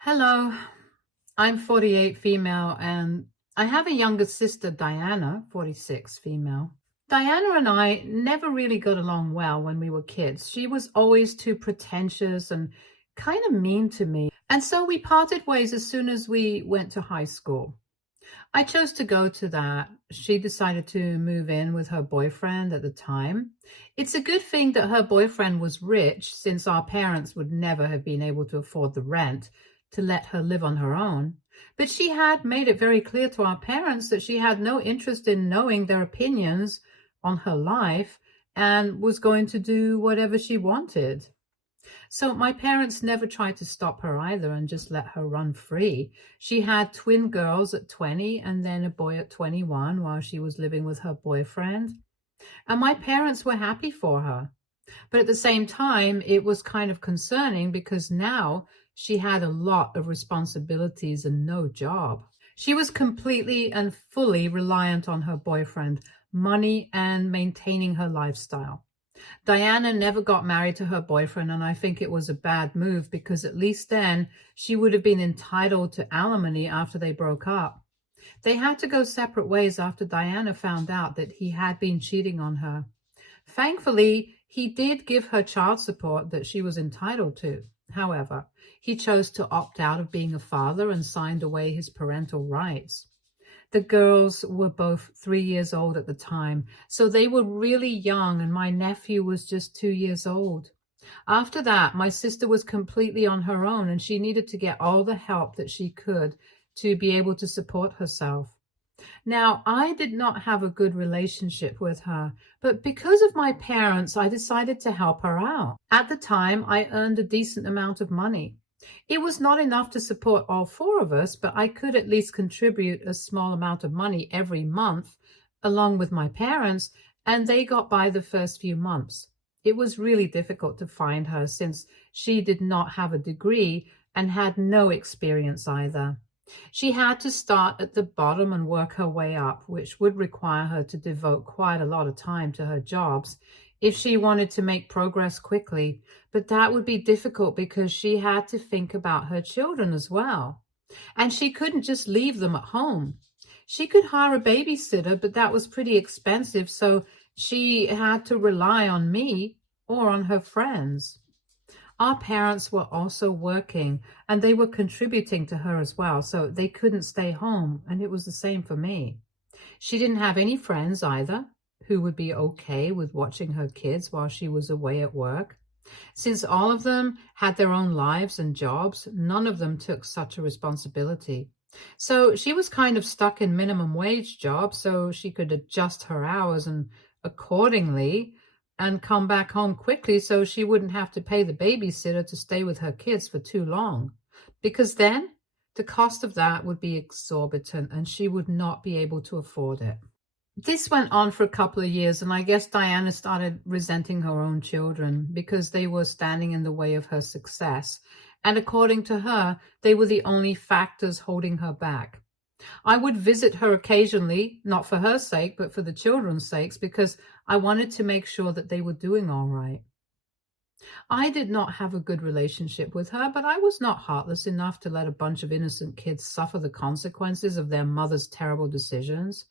Hello, I'm 48 female and I have a younger sister, Diana, 46 female. Diana and I never really got along well when we were kids. She was always too pretentious and kind of mean to me. And so we parted ways as soon as we went to high school. I chose to go to that. She decided to move in with her boyfriend at the time. It's a good thing that her boyfriend was rich, since our parents would never have been able to afford the rent to let her live on her own. But she had made it very clear to our parents that she had no interest in knowing their opinions on her life and was going to do whatever she wanted. So my parents never tried to stop her either and just let her run free. She had twin girls at 20 and then a boy at 21 while she was living with her boyfriend. And my parents were happy for her. But at the same time, it was kind of concerning because now she had a lot of responsibilities and no job. She was completely and fully reliant on her boyfriend, money, and maintaining her lifestyle. Diana never got married to her boyfriend, and I think it was a bad move because at least then she would have been entitled to alimony after they broke up. They had to go separate ways after Diana found out that he had been cheating on her. Thankfully, he did give her child support that she was entitled to. However, he chose to opt out of being a father and signed away his parental rights. The girls were both 3 years old at the time, so they were really young, and my nephew was just 2 years old. After that, my sister was completely on her own, and she needed to get all the help that she could to be able to support herself. Now, I did not have a good relationship with her, but because of my parents, I decided to help her out. At the time, I earned a decent amount of money. It was not enough to support all four of us, but I could at least contribute a small amount of money every month along with my parents, and they got by the first few months. It was really difficult to find her since she did not have a degree and had no experience either. She had to start at the bottom and work her way up, which would require her to devote quite a lot of time to her jobs if she wanted to make progress quickly. But that would be difficult because she had to think about her children as well. And she couldn't just leave them at home. She could hire a babysitter, but that was pretty expensive, so she had to rely on me or on her friends. Our parents were also working and they were contributing to her as well, so they couldn't stay home, and it was the same for me. She didn't have any friends either who would be okay with watching her kids while she was away at work. Since all of them had their own lives and jobs, none of them took such a responsibility. So she was kind of stuck in minimum wage jobs so she could adjust her hours and accordingly and come back home quickly so she wouldn't have to pay the babysitter to stay with her kids for too long. Because then the cost of that would be exorbitant and she would not be able to afford it. This went on for a couple of years, and I guess Diana started resenting her own children because they were standing in the way of her success. And according to her, they were the only factors holding her back. I would visit her occasionally, not for her sake, but for the children's sakes, because I wanted to make sure that they were doing all right. I did not have a good relationship with her, but I was not heartless enough to let a bunch of innocent kids suffer the consequences of their mother's terrible decisions.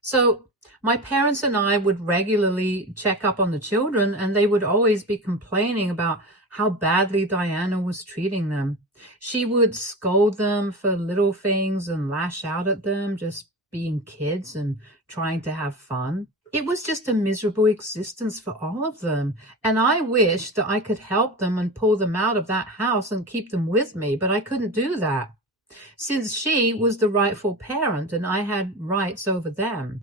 So my parents and I would regularly check up on the children, and they would always be complaining about how badly Diana was treating them. She would scold them for little things and lash out at them, just being kids and trying to have fun. It was just a miserable existence for all of them, and I wished that I could help them and pull them out of that house and keep them with me, but I couldn't do that, since she was the rightful parent and I had rights over them.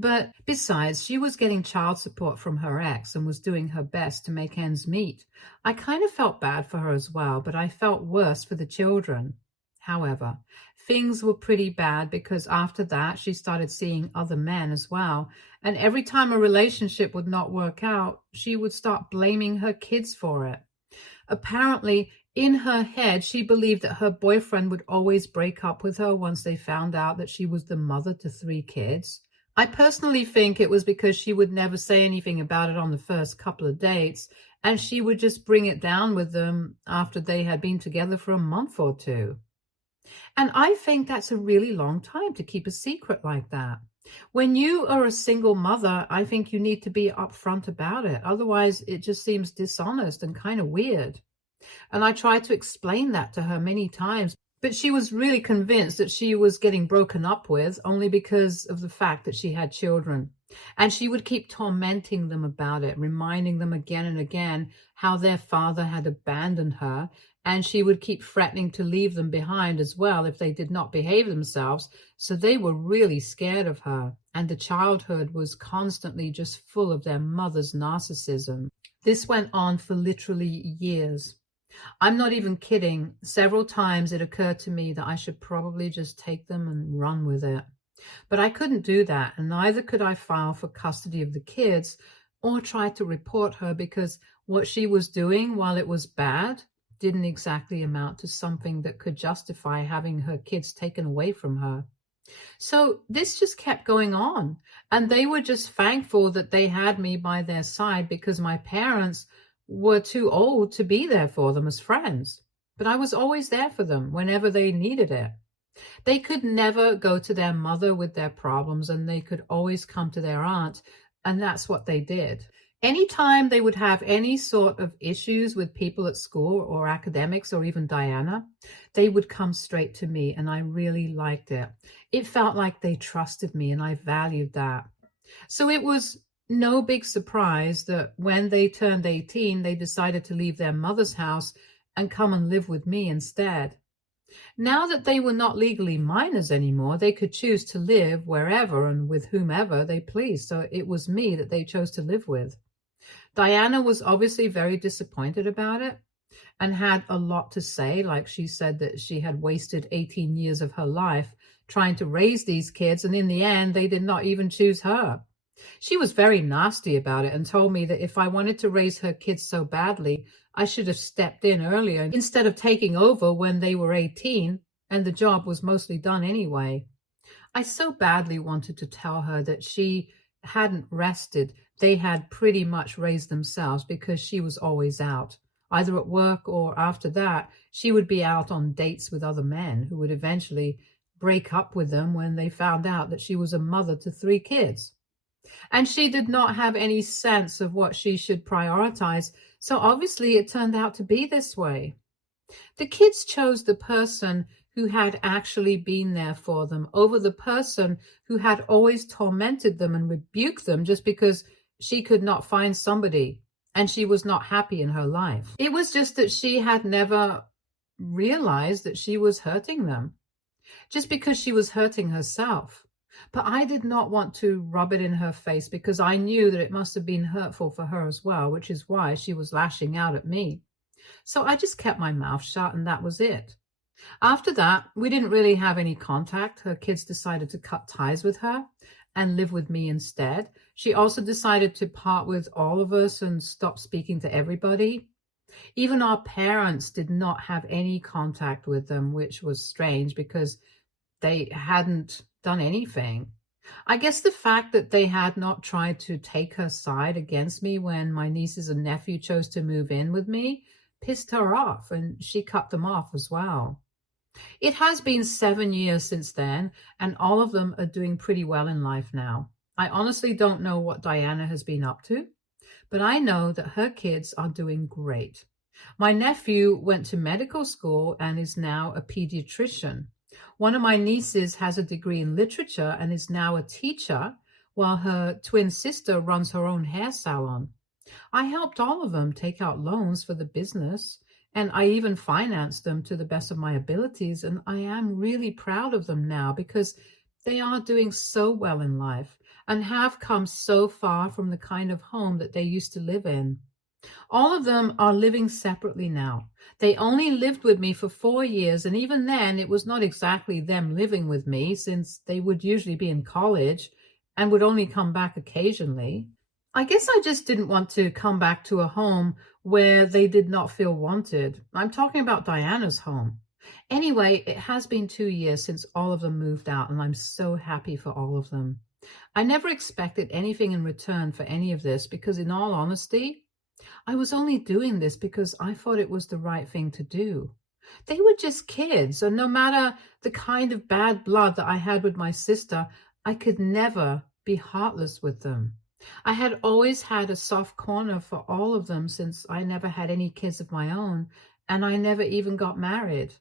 But besides, she was getting child support from her ex and was doing her best to make ends meet. I kind of felt bad for her as well, but I felt worse for the children. However, things were pretty bad because after that, she started seeing other men as well. And every time a relationship would not work out, she would start blaming her kids for it. Apparently, in her head, she believed that her boyfriend would always break up with her once they found out that she was the mother to 3 kids. I personally think it was because she would never say anything about it on the first couple of dates, and she would just bring it down with them after they had been together for a month or two. And I think that's a really long time to keep a secret like that. When you are a single mother, I think you need to be upfront about it. Otherwise, it just seems dishonest and kind of weird. And I tried to explain that to her many times, but she was really convinced that she was getting broken up with only because of the fact that she had children. And she would keep tormenting them about it, reminding them again and again how their father had abandoned her. And she would keep threatening to leave them behind as well if they did not behave themselves. So they were really scared of her. And the childhood was constantly just full of their mother's narcissism. This went on for literally years. I'm not even kidding. Several times it occurred to me that I should probably just take them and run with it. But I couldn't do that, and neither could I file for custody of the kids or try to report her, because what she was doing, while it was bad, didn't exactly amount to something that could justify having her kids taken away from her. So this just kept going on, and they were just thankful that they had me by their side, because my parents were too old to be there for them as friends. But I was always there for them whenever they needed it. They could never go to their mother with their problems, and they could always come to their aunt, and that's what they did. Anytime they would have any sort of issues with people at school or academics or even Diana, they would come straight to me, and I really liked it. It felt like they trusted me, and I valued that. So it was no big surprise that when they turned 18, they decided to leave their mother's house and come and live with me instead. Now that they were not legally minors anymore, they could choose to live wherever and with whomever they pleased. So it was me that they chose to live with. Diana was obviously very disappointed about it and had a lot to say. Like, she said that she had wasted 18 years of her life trying to raise these kids, and in the end, they did not even choose her. She was very nasty about it and told me that if I wanted to raise her kids so badly, I should have stepped in earlier instead of taking over when they were 18 and the job was mostly done anyway. I so badly wanted to tell her that she hadn't rested. They had pretty much raised themselves, because she was always out. Either at work or after that, she would be out on dates with other men who would eventually break up with them when they found out that she was a mother to 3 kids. And she did not have any sense of what she should prioritize. So obviously it turned out to be this way. The kids chose the person who had actually been there for them over the person who had always tormented them and rebuked them just because she could not find somebody and she was not happy in her life. It was just that she had never realized that she was hurting them, just because she was hurting herself. But I did not want to rub it in her face, because I knew that it must have been hurtful for her as well, which is why she was lashing out at me. So I just kept my mouth shut, and that was it. After that, we didn't really have any contact. Her kids decided to cut ties with her and live with me instead. She also decided to part with all of us and stop speaking to everybody. Even our parents did not have any contact with them, which was strange because they hadn't done anything. I guess the fact that they had not tried to take her side against me when my nieces and nephew chose to move in with me pissed her off, and she cut them off as well. It has been 7 years since then, and all of them are doing pretty well in life now. I honestly don't know what Diana has been up to, but I know that her kids are doing great. My nephew went to medical school and is now a pediatrician. One of my nieces has a degree in literature and is now a teacher, while her twin sister runs her own hair salon. I helped all of them take out loans for the business, and I even financed them to the best of my abilities, and I am really proud of them now because they are doing so well in life and have come so far from the kind of home that they used to live in. All of them are living separately now. They only lived with me for 4 years, and even then it was not exactly them living with me, since they would usually be in college and would only come back occasionally. I guess I just didn't want to come back to a home where they did not feel wanted. I'm talking about Diana's home. Anyway, it has been 2 years since all of them moved out, and I'm so happy for all of them. I never expected anything in return for any of this because, in all honesty, I was only doing this because I thought it was the right thing to do. They were just kids, and no matter the kind of bad blood that I had with my sister, I could never be heartless with them. I had always had a soft corner for all of them since I never had any kids of my own, and I never even got married.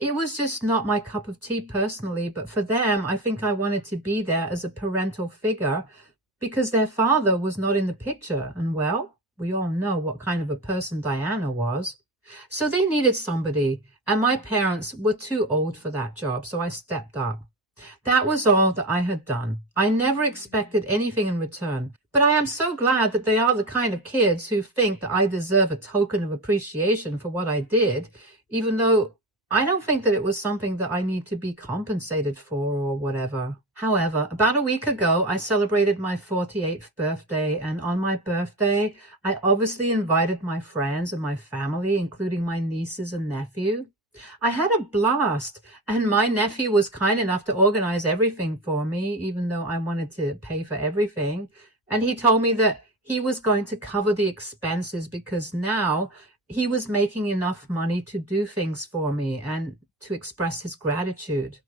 It was just not my cup of tea personally, but for them, I think I wanted to be there as a parental figure because their father was not in the picture. And well, we all know what kind of a person Diana was. So they needed somebody, and my parents were too old for that job, so I stepped up. That was all that I had done. I never expected anything in return, but I am so glad that they are the kind of kids who think that I deserve a token of appreciation for what I did, even though I don't think that it was something that I need to be compensated for or whatever. However, about a week ago, I celebrated my 48th birthday, and on my birthday, I obviously invited my friends and my family, including my nieces and nephew. I had a blast, and my nephew was kind enough to organize everything for me, even though I wanted to pay for everything. And he told me that he was going to cover the expenses because now he was making enough money to do things for me and to express his gratitude.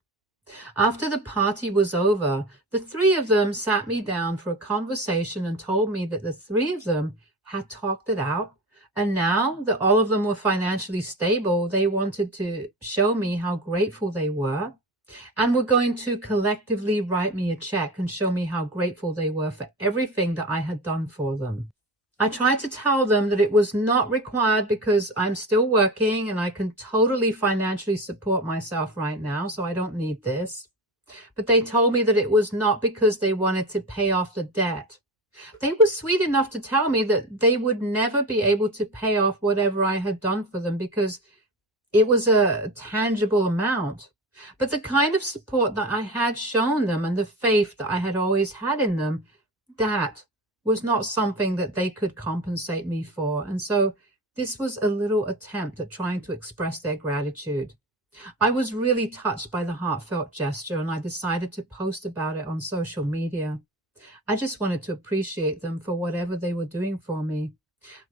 After the party was over, the three of them sat me down for a conversation and told me that the three of them had talked it out. And now that all of them were financially stable, they wanted to show me how grateful they were and were going to collectively write me a check and show me how grateful they were for everything that I had done for them. I tried to tell them that it was not required because I'm still working and I can totally financially support myself right now, so I don't need this. But they told me that it was not because they wanted to pay off the debt. They were sweet enough to tell me that they would never be able to pay off whatever I had done for them because it was a tangible amount. But the kind of support that I had shown them and the faith that I had always had in them, that was not something that they could compensate me for. And so this was a little attempt at trying to express their gratitude. I was really touched by the heartfelt gesture, and I decided to post about it on social media. I just wanted to appreciate them for whatever they were doing for me.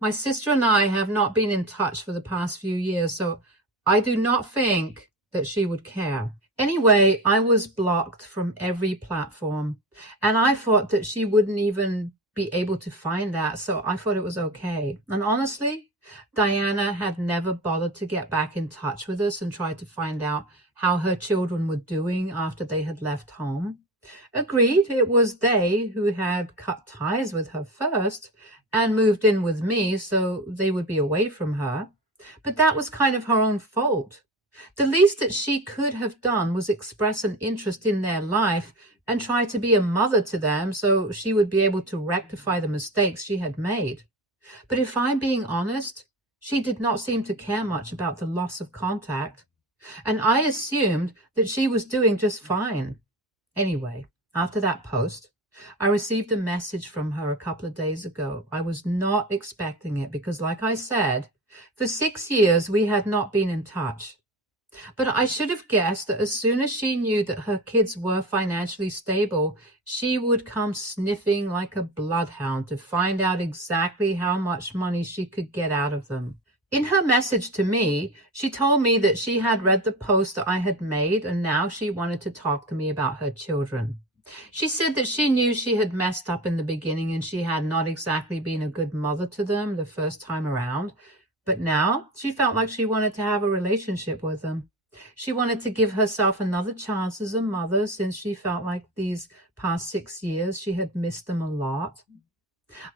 My sister and I have not been in touch for the past few years, so I do not think that she would care. Anyway, I was blocked from every platform, and I thought that she wouldn't even be able to find that, so I thought it was okay. And honestly, Diana had never bothered to get back in touch with us and try to find out how her children were doing after they had left home. Agreed, it was they who had cut ties with her first and moved in with me so they would be away from her. But that was kind of her own fault. The least that she could have done was express an interest in their life and try to be a mother to them so she would be able to rectify the mistakes she had made. But if I'm being honest, she did not seem to care much about the loss of contact, and I assumed that she was doing just fine. Anyway, after that post, I received a message from her a couple of days ago. I was not expecting it because, like I said, for 6 years we had not been in touch. But I should have guessed that as soon as she knew that her kids were financially stable, she would come sniffing like a bloodhound to find out exactly how much money she could get out of them. In her message to me, she told me that she had read the post that I had made and now she wanted to talk to me about her children. She said that she knew she had messed up in the beginning and she had not exactly been a good mother to them the first time around, but now she felt like she wanted to have a relationship with them. She wanted to give herself another chance as a mother since she felt like these past 6 years she had missed them a lot.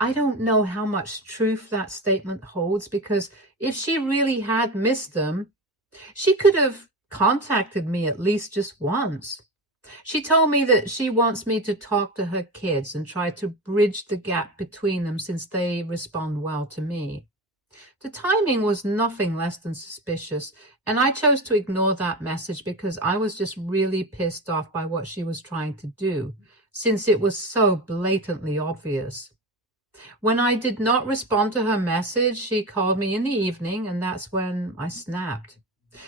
I don't know how much truth that statement holds because if she really had missed them, she could have contacted me at least just once. She told me that she wants me to talk to her kids and try to bridge the gap between them since they respond well to me. The timing was nothing less than suspicious, and I chose to ignore that message because I was just really pissed off by what she was trying to do, since it was so blatantly obvious. When I did not respond to her message, she called me in the evening, and that's when I snapped.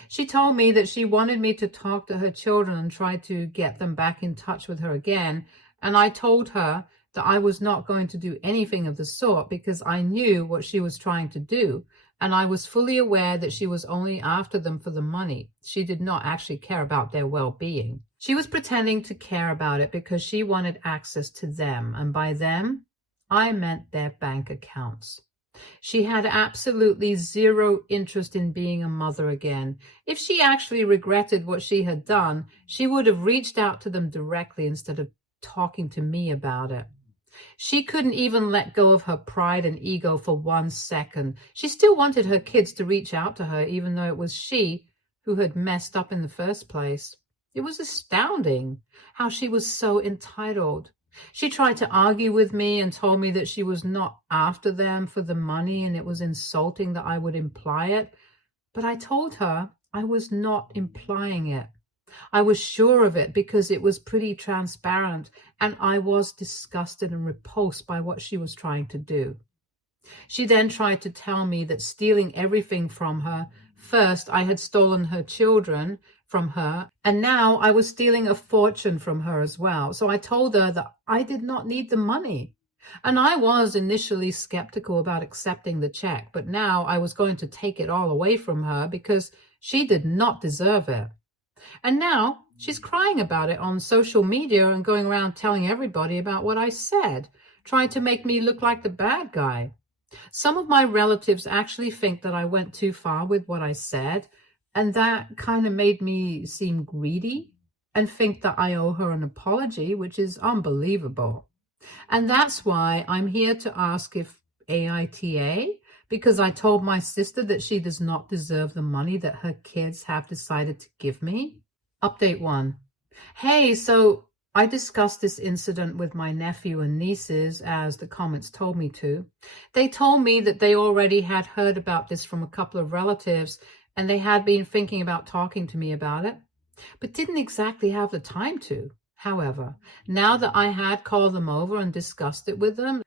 She told me that she wanted me to talk to her children and try to get them back in touch with her again, and I told her that I was not going to do anything of the sort because I knew what she was trying to do, and I was fully aware that she was only after them for the money. She did not actually care about their well-being. She was pretending to care about it because she wanted access to them, and by them, I meant their bank accounts. She had absolutely zero interest in being a mother again. If she actually regretted what she had done, she would have reached out to them directly instead of talking to me about it. She couldn't even let go of her pride and ego for 1 second. She still wanted her kids to reach out to her, even though it was she who had messed up in the first place. It was astounding how she was so entitled. She tried to argue with me and told me that she was not after them for the money and it was insulting that I would imply it. But I told her I was not implying it. I was sure of it because it was pretty transparent, and I was disgusted and repulsed by what she was trying to do. She then tried to tell me that stealing everything from her, first I had stolen her children from her, and now I was stealing a fortune from her as well. So I told her that I did not need the money. And I was initially skeptical about accepting the check, but now I was going to take it all away from her because she did not deserve it. And now she's crying about it on social media and going around telling everybody about what I said, trying to make me look like the bad guy. Some of my relatives actually think that I went too far with what I said, and that kind of made me seem greedy and think that I owe her an apology, which is unbelievable. And that's why I'm here to ask if AITA, because I told my sister that she does not deserve the money that her kids have decided to give me. Update 1. Hey, so I discussed this incident with my nephew and nieces as the comments told me to. They told me that they already had heard about this from a couple of relatives and they had been thinking about talking to me about it, but didn't exactly have the time to. However, now that I had called them over and discussed it with them,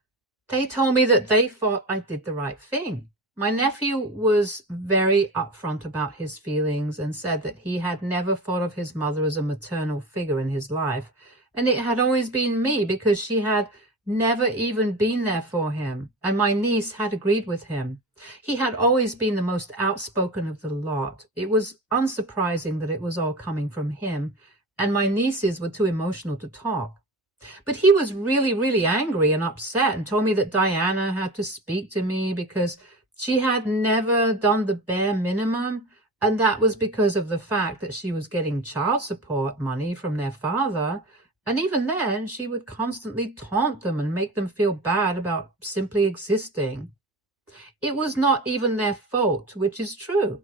they told me that they thought I did the right thing. My nephew was very upfront about his feelings and said that he had never thought of his mother as a maternal figure in his life, and it had always been me because she had never even been there for him, and my niece had agreed with him. He had always been the most outspoken of the lot. It was unsurprising that it was all coming from him, and my nieces were too emotional to talk. But he was really, really angry and upset and told me that Diana had to speak to me because she had never done the bare minimum, and that was because of the fact that she was getting child support money from their father, and even then she would constantly taunt them and make them feel bad about simply existing. It was not even their fault, which is true.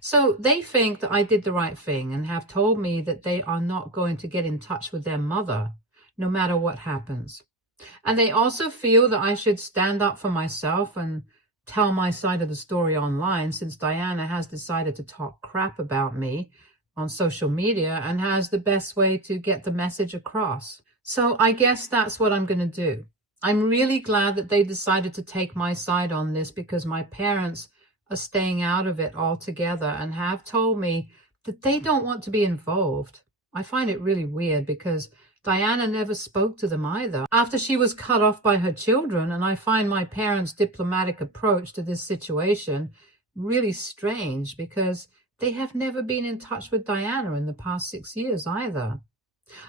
So they think that I did the right thing and have told me that they are not going to get in touch with their mother, no matter what happens. And they also feel that I should stand up for myself and tell my side of the story online, since Diana has decided to talk crap about me on social media and has the best way to get the message across. So I guess that's what I'm going to do. I'm really glad that they decided to take my side on this because my parents are staying out of it altogether and have told me that they don't want to be involved. I find it really weird because Diana never spoke to them either after she was cut off by her children, and I find my parents' diplomatic approach to this situation really strange because they have never been in touch with Diana in the past 6 years either.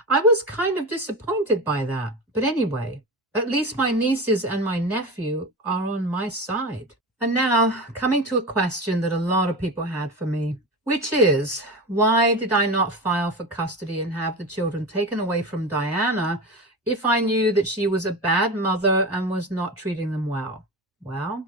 I was kind of disappointed by that, but anyway, at least my nieces and my nephew are on my side. And now, coming to a question that a lot of people had for me, which is, why did I not file for custody and have the children taken away from Diana if I knew that she was a bad mother and was not treating them well? Well,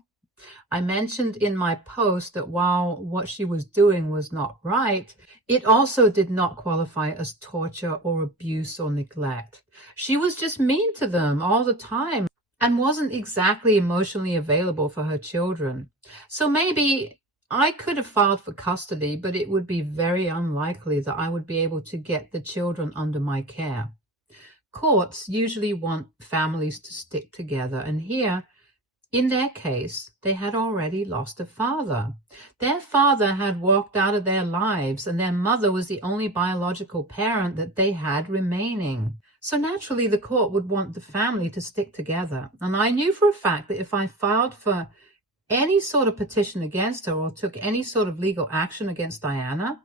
I mentioned in my post that while what she was doing was not right, it also did not qualify as torture or abuse or neglect. She was just mean to them all the time and wasn't exactly emotionally available for her children. So maybe I could have filed for custody, but it would be very unlikely that I would be able to get the children under my care. Courts usually want families to stick together, and here, in their case, they had already lost a father. Their father had walked out of their lives, and their mother was the only biological parent that they had remaining. So naturally, the court would want the family to stick together. And I knew for a fact that if I filed for any sort of petition against her or took any sort of legal action against Diana,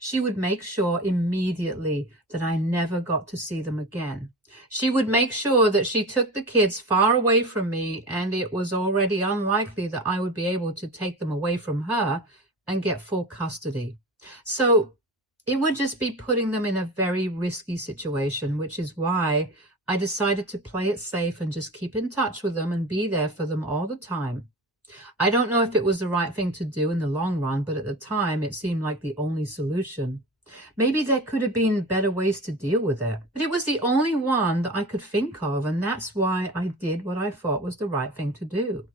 she would make sure immediately that I never got to see them again. She would make sure that she took the kids far away from me, and it was already unlikely that I would be able to take them away from her and get full custody. So it would just be putting them in a very risky situation, which is why I decided to play it safe and just keep in touch with them and be there for them all the time. I don't know if it was the right thing to do in the long run, but at the time it seemed like the only solution. Maybe there could have been better ways to deal with it, but it was the only one that I could think of, and that's why I did what I thought was the right thing to do.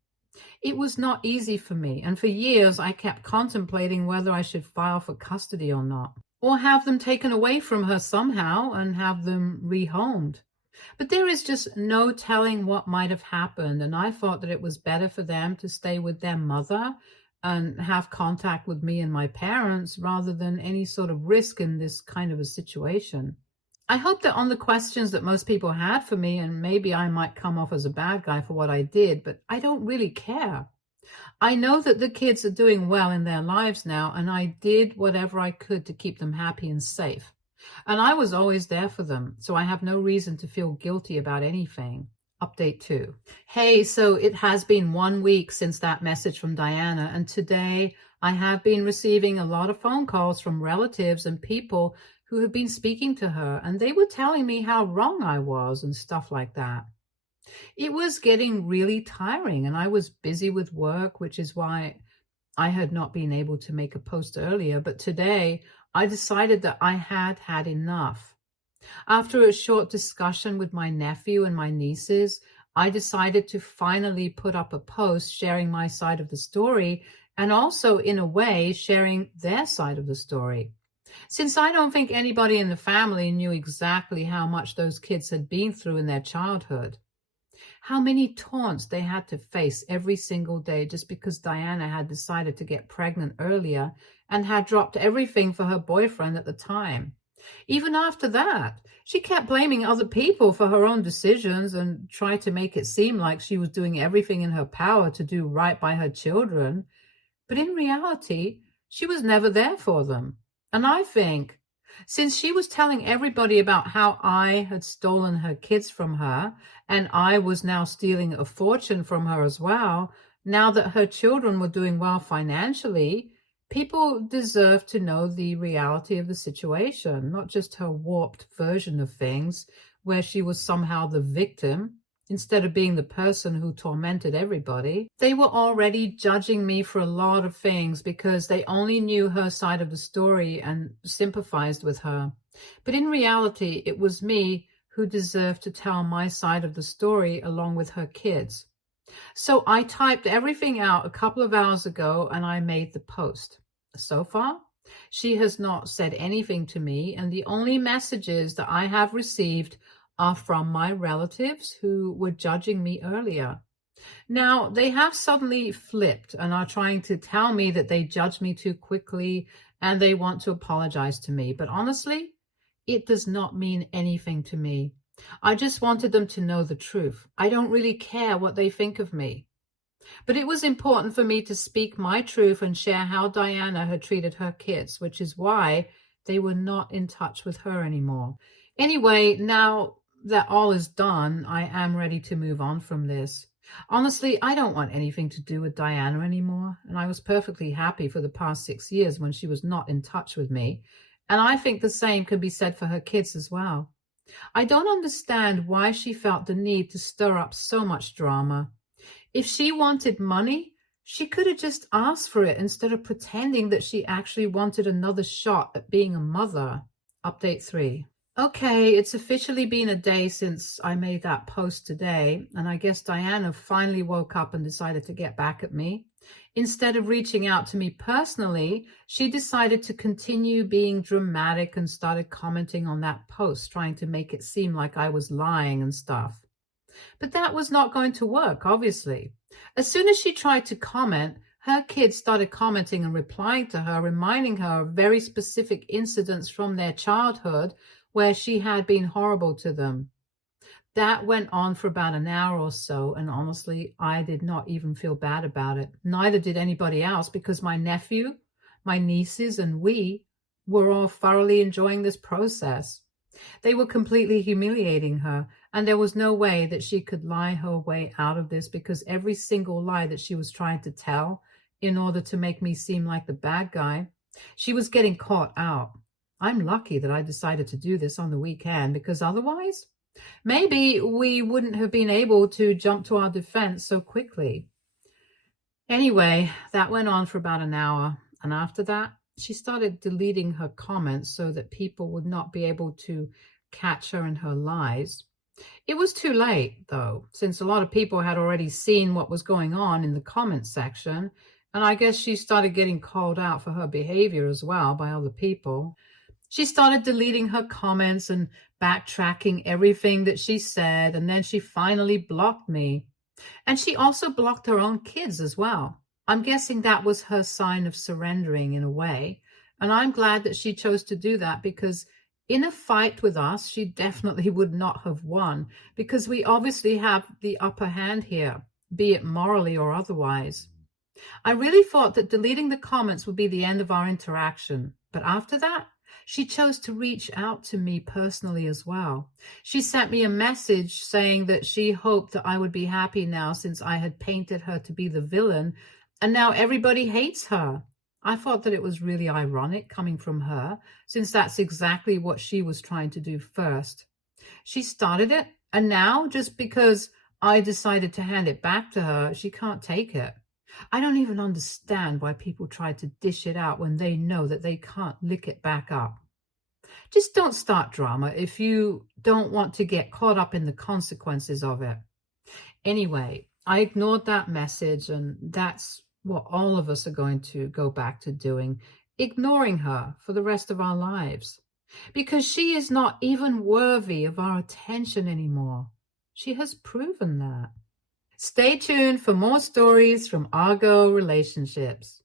It was not easy for me, and for years I kept contemplating whether I should file for custody or not, or have them taken away from her somehow and have them rehomed. But there is just no telling what might have happened, and I thought that it was better for them to stay with their mother and have contact with me and my parents rather than any sort of risk in this kind of a situation. I hope that on the questions that most people had for me, and maybe I might come off as a bad guy for what I did, but I don't really care. I know that the kids are doing well in their lives now, and I did whatever I could to keep them happy and safe. And I was always there for them, so I have no reason to feel guilty about anything. Update 2. Hey, so it has been 1 week since that message from Diana, and today I have been receiving a lot of phone calls from relatives and people who have been speaking to her, and they were telling me how wrong I was and stuff like that. It was getting really tiring, and I was busy with work, which is why I had not been able to make a post earlier, but today I decided that I had had enough. After a short discussion with my nephew and my nieces, I decided to finally put up a post sharing my side of the story and also, in a way, sharing their side of the story. Since I don't think anybody in the family knew exactly how much those kids had been through in their childhood. How many taunts they had to face every single day just because Diana had decided to get pregnant earlier and had dropped everything for her boyfriend at the time. Even after that, she kept blaming other people for her own decisions and tried to make it seem like she was doing everything in her power to do right by her children. But in reality, she was never there for them. And I think, since she was telling everybody about how I had stolen her kids from her, and I was now stealing a fortune from her as well, now that her children were doing well financially, people deserve to know the reality of the situation, not just her warped version of things, where she was somehow the victim instead of being the person who tormented everybody. They were already judging me for a lot of things because they only knew her side of the story and sympathized with her. But in reality, it was me who deserved to tell my side of the story along with her kids. So I typed everything out a couple of hours ago and I made the post. So far, she has not said anything to me, and the only messages that I have received are from my relatives who were judging me earlier. Now, they have suddenly flipped and are trying to tell me that they judged me too quickly and they want to apologize to me. But honestly, it does not mean anything to me. I just wanted them to know the truth. I don't really care what they think of me. But it was important for me to speak my truth and share how Diana had treated her kids, which is why they were not in touch with her anymore. Anyway, now that all is done, I am ready to move on from this. Honestly, I don't want anything to do with Diana anymore, and I was perfectly happy for the past 6 years when she was not in touch with me, and I think the same can be said for her kids as well. I don't understand why she felt the need to stir up so much drama. If she wanted money, she could have just asked for it instead of pretending that she actually wanted another shot at being a mother. Update 3. Okay, it's officially been a day since I made that post today, and I guess Diana finally woke up and decided to get back at me. Instead of reaching out to me personally, she decided to continue being dramatic and started commenting on that post, trying to make it seem like I was lying and stuff. But that was not going to work, obviously. As soon as she tried to comment, her kids started commenting and replying to her, reminding her of very specific incidents from their childhood where she had been horrible to them. That went on for about an hour or so, and honestly, I did not even feel bad about it. Neither did anybody else, because my nephew, my nieces, and we were all thoroughly enjoying this process. They were completely humiliating her, and there was no way that she could lie her way out of this, because every single lie that she was trying to tell in order to make me seem like the bad guy, she was getting caught out. I'm lucky that I decided to do this on the weekend, because otherwise, maybe we wouldn't have been able to jump to our defense so quickly. Anyway, that went on for about an hour, and after that, she started deleting her comments so that people would not be able to catch her in her lies. It was too late, though, since a lot of people had already seen what was going on in the comments section, and I guess she started getting called out for her behavior as well by other people. She started deleting her comments and backtracking everything that she said, and then she finally blocked me. And she also blocked her own kids as well. I'm guessing that was her sign of surrendering in a way. And I'm glad that she chose to do that, because in a fight with us, she definitely would not have won, because we obviously have the upper hand here, be it morally or otherwise. I really thought that deleting the comments would be the end of our interaction. But after that, she chose to reach out to me personally as well. She sent me a message saying that she hoped that I would be happy now, since I had painted her to be the villain, and now everybody hates her. I thought that it was really ironic coming from her, since that's exactly what she was trying to do first. She started it, and now, just because I decided to hand it back to her, she can't take it. I don't even understand why people try to dish it out when they know that they can't lick it back up. Just don't start drama if you don't want to get caught up in the consequences of it. Anyway, I ignored that message, and that's what all of us are going to go back to doing, ignoring her for the rest of our lives, because she is not even worthy of our attention anymore. She has proven that. Stay tuned for more stories from Argo Relationships.